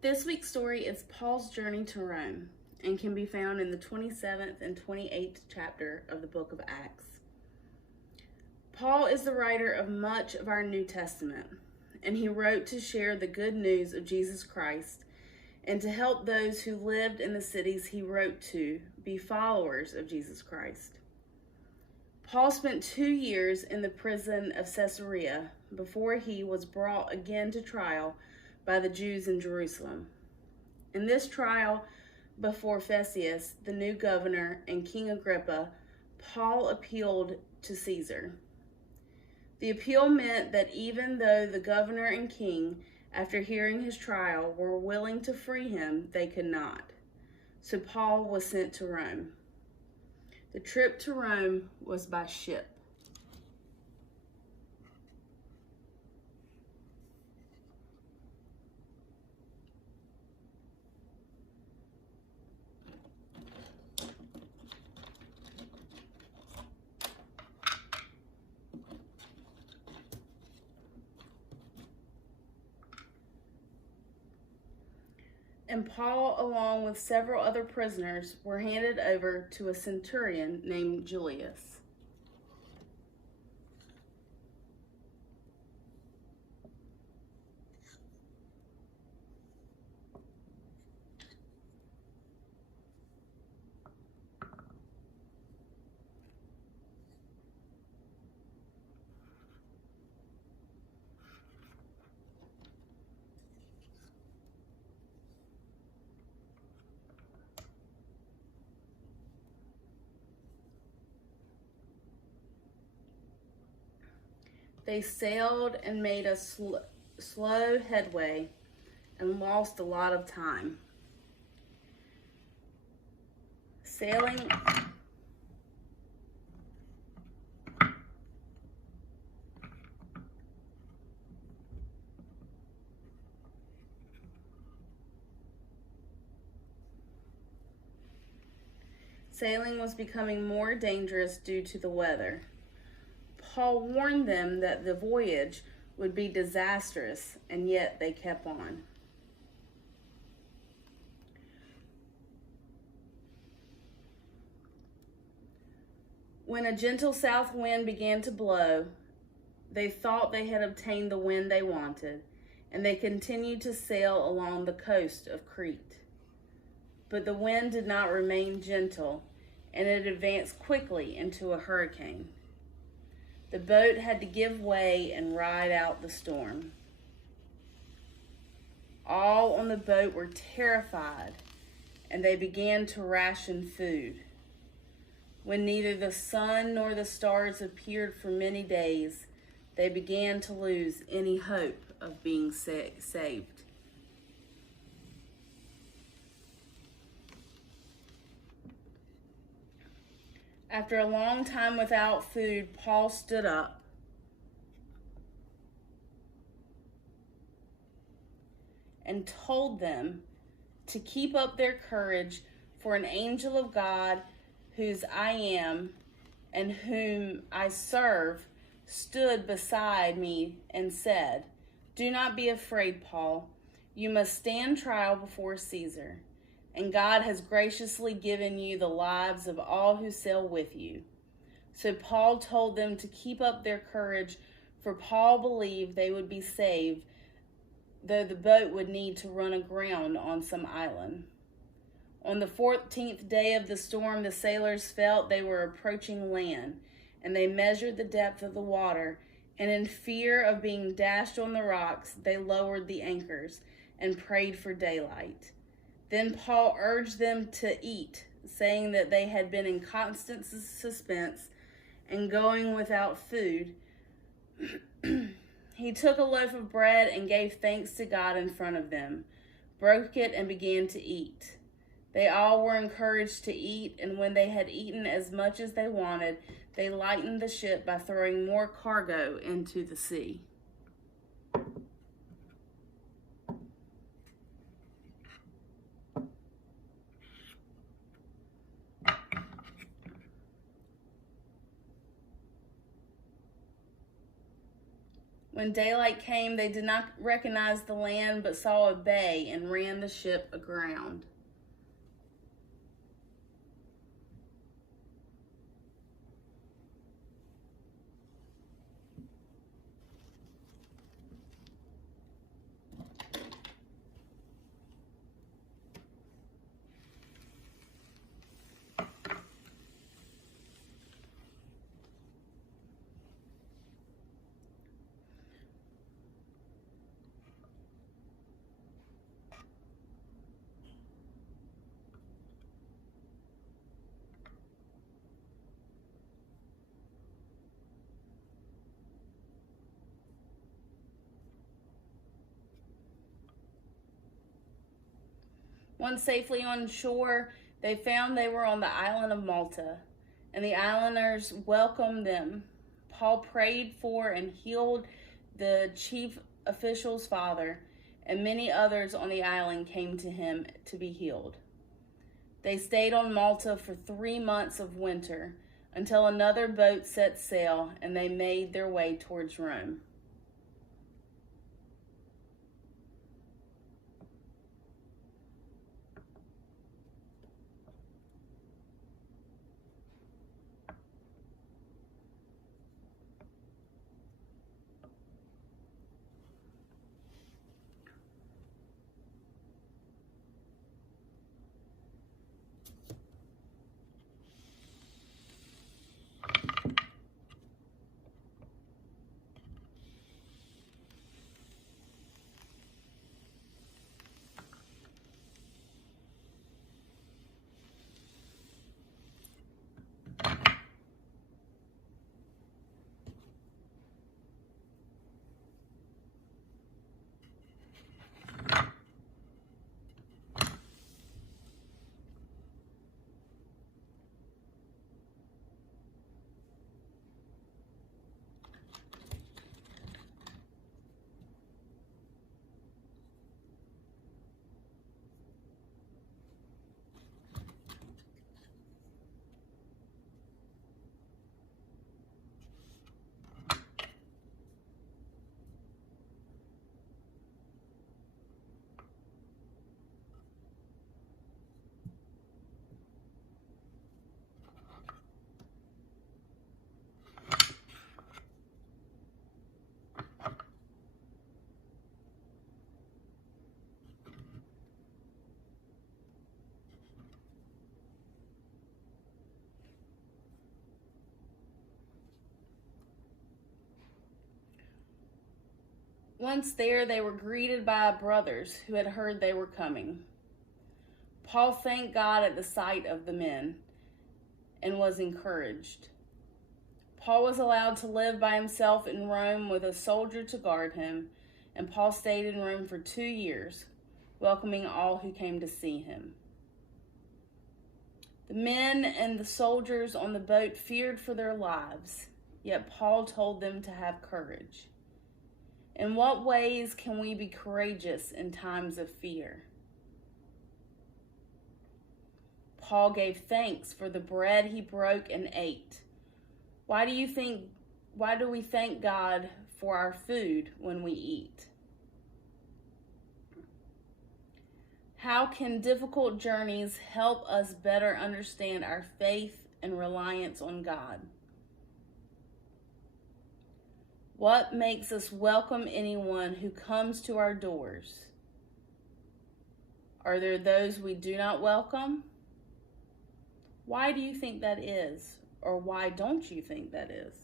This week's story is Paul's journey to Rome and can be found in the 27th and 28th chapter of the book of Acts. Paul is the writer of much of our New Testament, and he wrote to share the good news of Jesus Christ and to help those who lived in the cities he wrote to be followers of Jesus Christ. Paul spent 2 years in the prison of Caesarea before he was brought again to trial by the Jews in Jerusalem. In this trial before Festus, the new governor, and King Agrippa, Paul appealed to Caesar. The appeal meant that even though the governor and king, after hearing his trial, were willing to free him, they could not. So Paul was sent to Rome. The trip to Rome was by ship. And Paul, along with several other prisoners, were handed over to a centurion named Julius. They sailed and made a slow headway and lost a lot of time. Sailing was becoming more dangerous due to the weather. Paul warned them that the voyage would be disastrous, and yet they kept on. When a gentle south wind began to blow, they thought they had obtained the wind they wanted, and they continued to sail along the coast of Crete. But the wind did not remain gentle, and it advanced quickly into a hurricane. The boat had to give way and ride out the storm. All on the boat were terrified, and they began to ration food. When neither the sun nor the stars appeared for many days, they began to lose any hope of being saved. After a long time without food, Paul stood up and told them to keep up their courage, for an angel of God, whose I am and whom I serve, stood beside me and said, "Do not be afraid, Paul. You must stand trial before Caesar. And God has graciously given you the lives of all who sail with you." So Paul told them to keep up their courage, for Paul believed they would be saved, though the boat would need to run aground on some island. On the 14th day of the storm, the sailors felt they were approaching land, and they measured the depth of the water, and in fear of being dashed on the rocks, they lowered the anchors and prayed for daylight. Then Paul urged them to eat, saying that they had been in constant suspense and going without food. He took a loaf of bread and gave thanks to God in front of them, broke it, and began to eat. They all were encouraged to eat, and when they had eaten as much as they wanted, they lightened the ship by throwing more cargo into the sea. When daylight came, they did not recognize the land, but saw a bay and ran the ship aground. Once safely on shore, they found they were on the island of Malta, and the islanders welcomed them. Paul prayed for and healed the chief official's father, and many others on the island came to him to be healed. They stayed on Malta for 3 months of winter, until another boat set sail, and they made their way towards Rome. Once there, they were greeted by brothers who had heard they were coming. Paul thanked God at the sight of the men and was encouraged. Paul was allowed to live by himself in Rome with a soldier to guard him, and Paul stayed in Rome for 2 years, welcoming all who came to see him. The men and the soldiers on the boat feared for their lives, yet Paul told them to have courage. In what ways can we be courageous in times of fear? Paul gave thanks for the bread he broke and ate. Why do we thank God for our food when we eat? How can difficult journeys help us better understand our faith and reliance on God? What makes us welcome anyone who comes to our doors? Are there those we do not welcome? Why do you think that is? Or why don't you think that is?